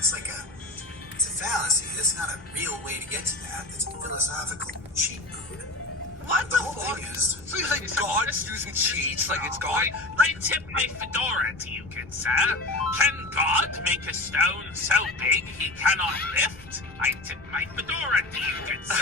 it's a fallacy. It's not a real way to get to that. It's a philosophical cheat code. What the whole fuck? thing is, So he's like, God's using cheats, like it's God. I tip my fedora to you, good sir. Can God make a stone so big he cannot lift? I tip my fedora to you, good sir.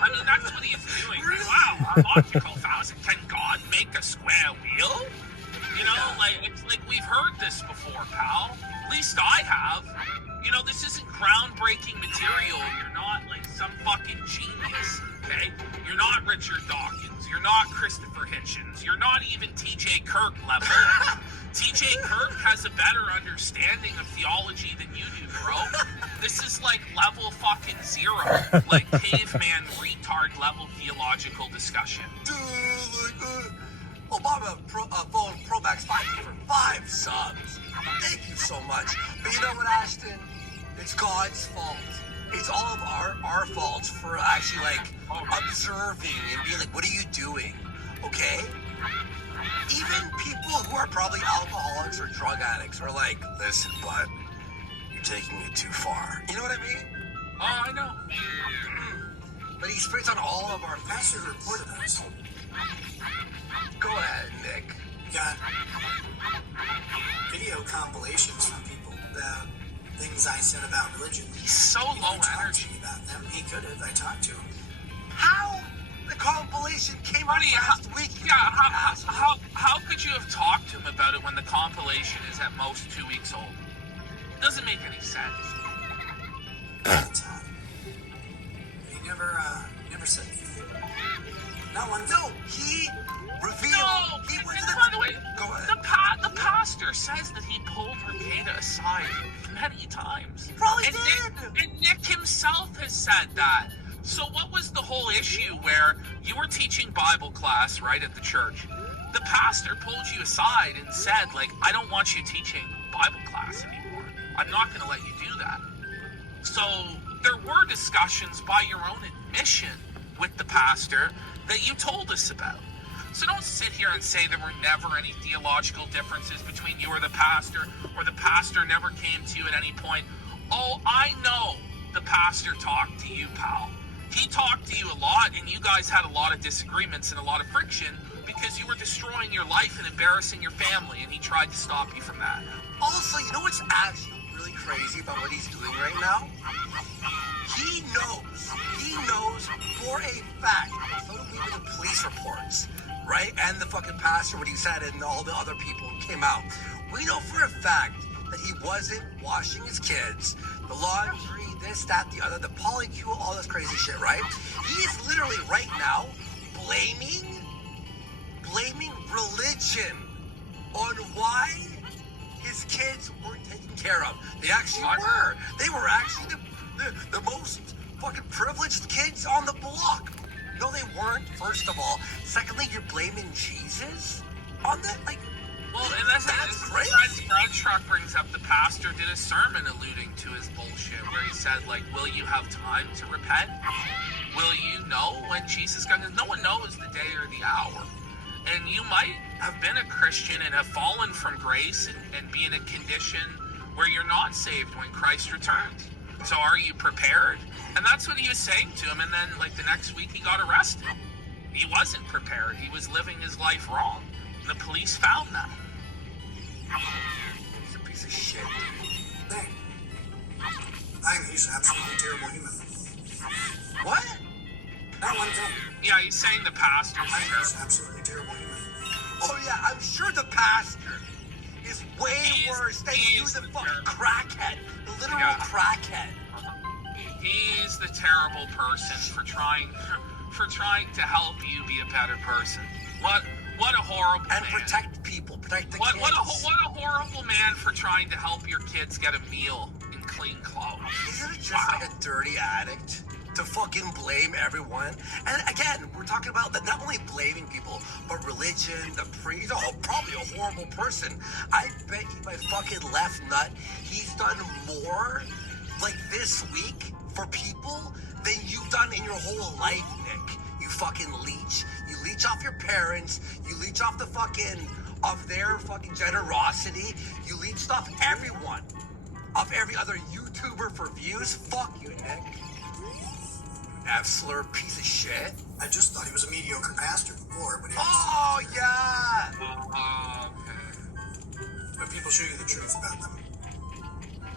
I mean, that's what he's doing. Really? Wow, a logical fallacy. Can God make a square wheel? You know, it's like we've heard this before, pal. At least I have. You know, this isn't groundbreaking material. You're not like some fucking genius, okay? You're not Richard Dawkins. You're not Christopher Hitchens. You're not even T.J. Kirk level. T.J. Kirk has a better understanding of theology than you do, bro. This is like level fucking zero. Like caveman retard level theological discussion. Dude, Obama phone Pro Max 5 for 5 subs. Thank you so much. But you know what, Ashton? It's God's fault. It's all of our faults for actually observing and being like, what are you doing? Okay? Even people who are probably alcoholics or drug addicts are like, listen, bud, you're taking it too far. You know what I mean? Oh, I know. But he spits on all of our pastor reported us. Go ahead, Nick. We got video compilations from people about things I said about religion. He's so low energy about them. He could have. I talked to him. How? The compilation came out last week. Yeah, how could you have talked to him about it when the compilation is at most 2 weeks old? It doesn't make any sense. He never said anything. Not one thing. No, he revealed. No, he was by the way, Go ahead. the pastor says that he pulled Rekieta aside many times. He probably and did. Nick himself has said that. So what was the whole issue where you were teaching Bible class, right, at the church? The pastor pulled you aside and said, like, I don't want you teaching Bible class anymore. I'm not going to let you do that. So there were discussions by your own admission with the pastor that you told us about. So don't sit here and say there were never any theological differences between you or the pastor never came to you at any point. Oh, I know the pastor talked to you, pal. He talked to you a lot, and you guys had a lot of disagreements and a lot of friction because you were destroying your life and embarrassing your family, and he tried to stop you from that. Also, you know what's actually really crazy about what he's doing right now? He knows for a fact, so do we with the police reports, right? And the fucking pastor, what he said, and all the other people who came out. We know for a fact that he wasn't washing his kids, the laundry, this, that, the other, the polycule, all this crazy shit, right? He is literally right now blaming religion on why his kids weren't taken care of. They actually were. They were actually the most fucking privileged kids on the block. No, they weren't, first of all. Secondly, you're blaming Jesus on that? Like, well, and that's crazy. Brad Truck brings up the pastor did a sermon alluding to his bullshit where he said, like, will you have time to repent? Will you know when Jesus comes? No one knows the day or the hour. And you might have been a Christian and have fallen from grace and be in a condition where you're not saved when Christ returns. So are you prepared? And that's what he was saying to him. And then, like, the next week he got arrested. He wasn't prepared. He was living his life wrong. And the police found that. He's a piece of shit, dude. Hey, I think he's an absolutely terrible human. What? Not one thing. Yeah, he's saying the pastor's I think he's an terrible. absolutely terrible human. Oh yeah, I'm sure the pastor is way worse than you, the fucking crackhead. The literal crackhead. He's the terrible person for trying to help you be a better person. What a horrible and man. Protect people, protect the What kids. a horrible man for trying to help your kids get a meal in clean clothes. Isn't it just like a dirty addict to fucking blame everyone? And again, we're talking about that, not only blaming people, but religion, the priest. Oh, probably a horrible person. I bet you my fucking left nut, he's done more like this week for people than you've done in your whole life, Nick. You fucking leech. You leech off your parents. You leech off of their fucking generosity. You leeched off everyone. of every other YouTuber for views? Fuck you, Nick. F-slur piece of shit. I just thought he was a mediocre pastor before, but Oh, yeah! Okay. when people show you the truth about them.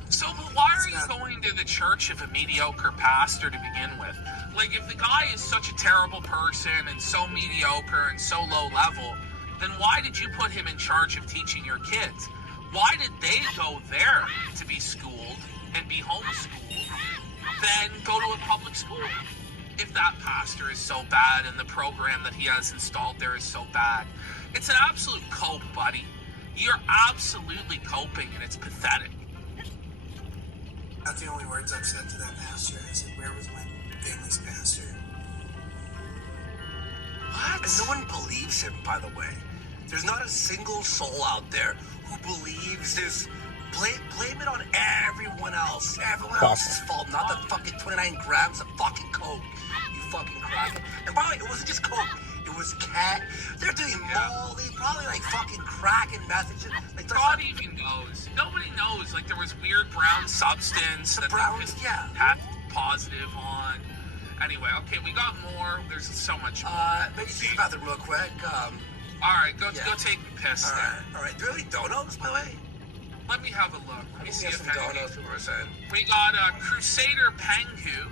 So, but why are you going to the church of a mediocre pastor to begin with? Like, if the guy is such a terrible person and so mediocre and so low level, then why did you put him in charge of teaching your kids? Why did they go there to be schooled and be homeschooled, then go to a public school? If that pastor is so bad and the program that he has installed there is so bad, it's an absolute cope, buddy. You're absolutely coping, and it's pathetic. Not the only words I've said to that pastor. I said, where was my family's pastor? What? And no one believes him, by the way. There's not a single soul out there who believes this. Blame it on everyone else. Everyone else's fault, not the fucking 29 grams of fucking coke. You fucking crack. And by the way, it wasn't just coke. It was cat. They're doing Molly, probably like fucking crack and messages. Like God even knows. Nobody knows. Like, there was weird brown substance that browns, they had positive on. Anyway, okay, we got more. There's so much more. Maybe see the bathroom real quick. All right, go take a piss then. All right. Do we have any donuts, by the way? Let me have a look. Let me see if some donuts we were saying. We got Crusader Pengu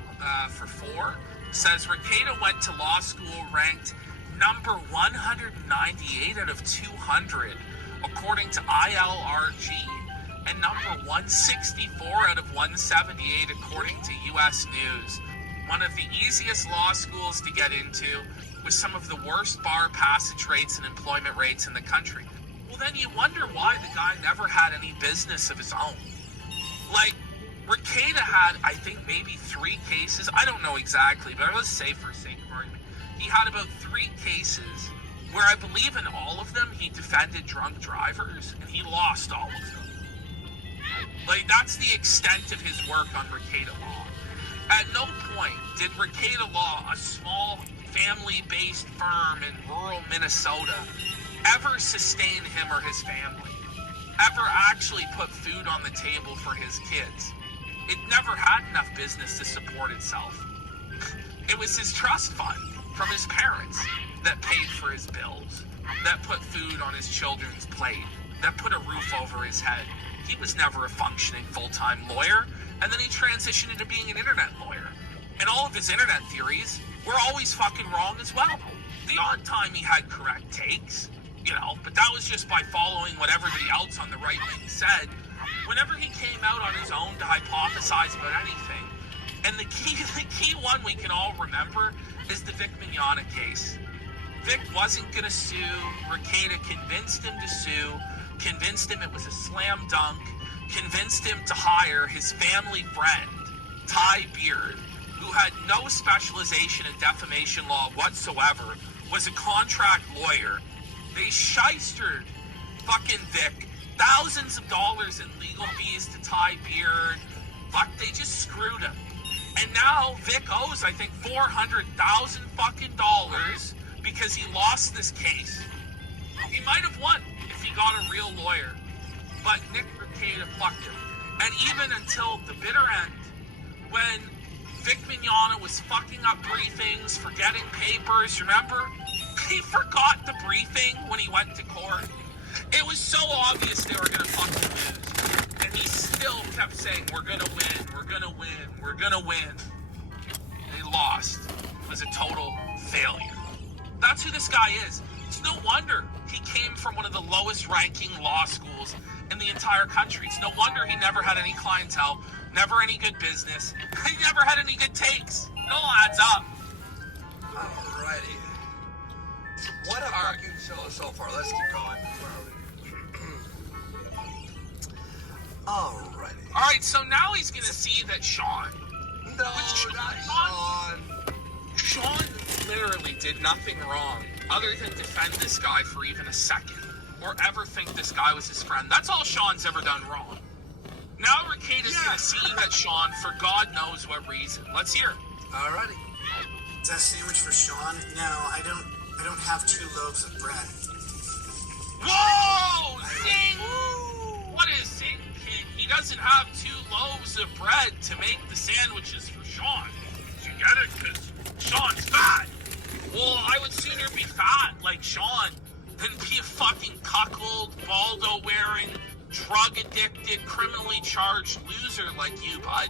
for 4. Says Rekieta went to law school ranked number 198 out of 200, according to ILRG, and number 164 out of 178, according to U.S. News. One of the easiest law schools to get into, with some of the worst bar passage rates and employment rates in the country. Well, then you wonder why the guy never had any business of his own. Like, Rekieta had, I think, maybe 3 cases. I don't know exactly, but let's say for sake of argument, he had about 3 cases where I believe in all of them he defended drunk drivers, and he lost all of them. Like, that's the extent of his work on Rekieta Law. At no point did Rekieta Law, a small family-based firm in rural Minnesota, ever sustain him or his family, ever actually put food on the table for his kids. It never had enough business to support itself. It was his trust fund from his parents that paid for his bills, that put food on his children's plate, that put a roof over his head. He was never a functioning full-time lawyer, and then he transitioned into being an internet lawyer. And all of his internet theories were always fucking wrong as well. The odd time he had correct takes, but that was just by following what everybody else on the right wing said. Whenever he came out on his own to hypothesize about anything, and the key one we can all remember is the Vic Mignogna case. Vic wasn't going to sue. Rekieta convinced him to sue, convinced him it was a slam dunk, convinced him to hire his family friend, Ty Beard, who had no specialization in defamation law whatsoever, was a contract lawyer. They shystered fucking Vic thousands of dollars in legal fees to Ty Beard. Fuck, they just screwed him. And now Vic owes, I think, $400,000 fucking dollars because he lost this case. He might have won if he got a real lawyer, but Nick Rekieta fucked him. And even until the bitter end, when Vic Mignogna was fucking up briefings, forgetting papers, remember? He forgot the briefing when he went to court. It was so obvious they were going to fucking lose. And he still kept saying, we're going to win, we're going to win, we're going to win. And he lost. It was a total failure. That's who this guy is. It's no wonder he came from one of the lowest ranking law schools in the entire country. It's no wonder he never had any clientele, never any good business. He never had any good takes. It all adds up. Alrighty. What a fucking show so far. Let's keep going. Alrighty. Alright, so now he's gonna see that Sean. No, not Sean. Sean literally did nothing wrong other than defend this guy for even a second, or ever think this guy was his friend. That's all Sean's ever done wrong. Now Rekieta's gonna see that Sean for God knows what reason. Let's hear it. Alrighty. Is that sandwich for Sean? No, I don't have 2 loaves of bread. Whoa! Zing! What is Zing, kid? He doesn't have 2 loaves of bread to make the sandwiches for Sean. You get it? Because Sean's fat. Well, I would sooner be fat like Sean than be a fucking cuckold, baldo-wearing, drug-addicted, criminally charged loser like you, bud.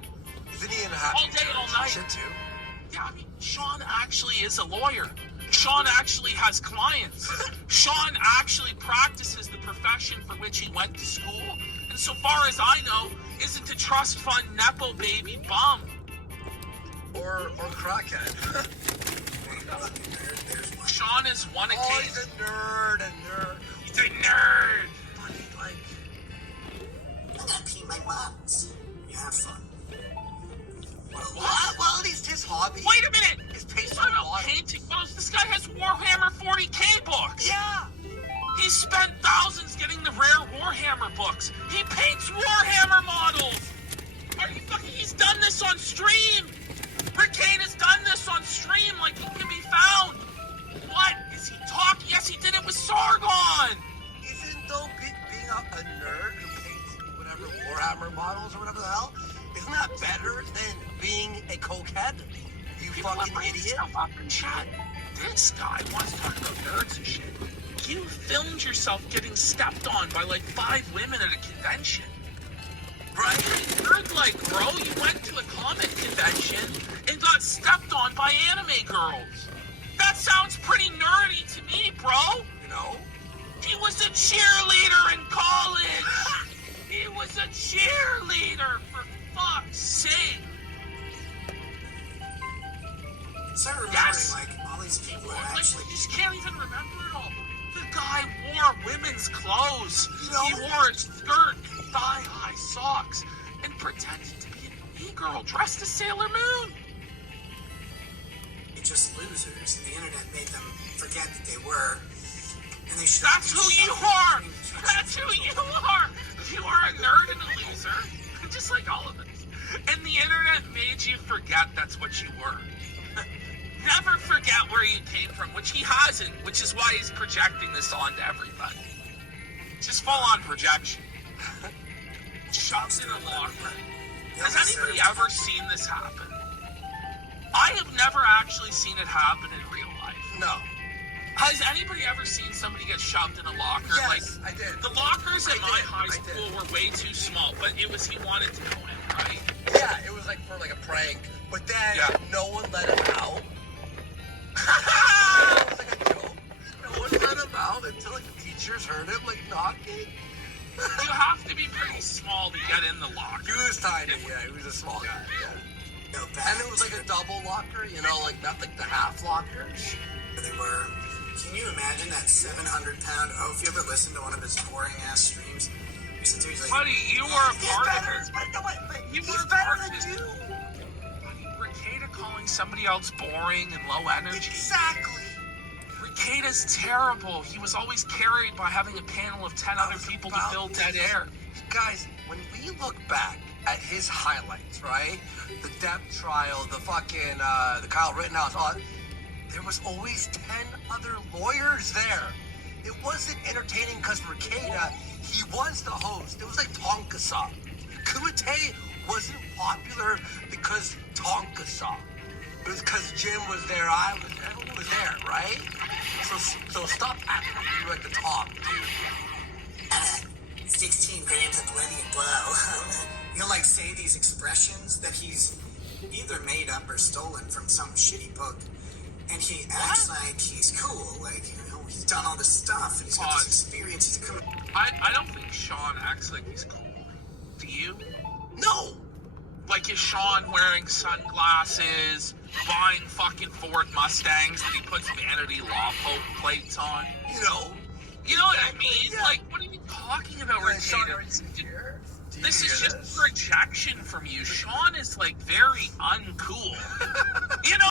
Isn't he in half All day, all night. shit too? Yeah, I mean, Sean actually is a lawyer. Sean actually has clients. Sean actually practices the profession for which he went to school. And so far as I know, isn't a trust fund nepo baby bum. Or crackhead. Sean is one of Oh, case. he's a nerd. He's a nerd. But he, like... I gotta pee my buns. You have fun. Well, at least his hobby. Wait a minute! His He's pace talking on about water. painting models. This guy has Warhammer 40k books. Yeah. He spent thousands getting the rare Warhammer books. He paints Warhammer models. Are you fucking? He's done this on stream. Rekieta's done this on stream, like he can be found. What is he talking? Yes, he did it with Sargon. Isn't though being a nerd who paints whatever Warhammer models or whatever the hell, isn't that better than being a cokehead? You fucking idiot. Up in chat. This guy wants to talk about nerds and shit. You filmed yourself getting stepped on by like 5 women at a convention. Right? Nerd like, bro, you went to a comic convention and got stepped on by anime girls. That sounds pretty nerdy to me, bro. You know? He was a cheerleader in college. He was a cheerleader, for fuck's sake. Start remembering, Yes. like, all these people are Like, actually... you just can't even remember it all. The guy wore women's clothes. You know? He wore a skirt and thigh-high socks and pretended to be an e-girl dressed as Sailor Moon. just losers. The internet made them forget that they were. And they should. That's who you are! That's who you are! You are a nerd and a loser, just like all of us. And the internet made you forget that's what you were. Never forget where you came from, which he hasn't, which is why he's projecting this onto everybody. Just full on projection. Shoved in a locker. Has anybody ever seen this happen? I have never actually seen it happen in real life. No. Has anybody ever seen somebody get shoved in a locker? Yes, Like, I did. the lockers at my did, high I school did. were way too small, but it was he wanted to go in, right? Yeah, it was like for like a prank. But then Yeah. no one let him out. It was like a joke. No one let him out until like the teachers heard him like knocking. You have to be pretty small to get in the locker. He was tiny, yeah. He was a small guy, yeah. No, And it was like a double locker, you know, like not like the half lockers. They were. Can you imagine that 700-pound oaf? You ever listen to one of his boring ass streams? He's like, Buddy, you were a He's part better, of it. but no, but You he's were better part than of it. you. Buddy, Rekieta calling somebody else boring and low energy. Exactly. Rekieta's terrible. He was always carried by having a panel of 10 other people to fill dead air. Guys, when we look back at his highlights, right? The depth trial, the fucking, the Kyle Rittenhouse, all that, there was always 10 other lawyers there. It wasn't entertaining because Rekieta, he was the host. It was like Tonka Saw. Kumite wasn't popular because Tonka Saw. It was because Jim was there, I was there, everyone was there, right? So stop acting like you're at the top, dude. 16 grams of plenty of blow. He'll like say these expressions that he's either made up or stolen from some shitty book, and he acts like he's cool, like you know, he's done all this stuff and he's got this experience. He's coming. I don't think Sean acts like he's cool. Do you? No! Like, is Sean wearing sunglasses, buying fucking Ford Mustangs that he puts vanity law plates on? You know what I mean? Yeah. Like, what are you talking about, Rekieta? This is just projection from you. Sean is, like, very uncool. You know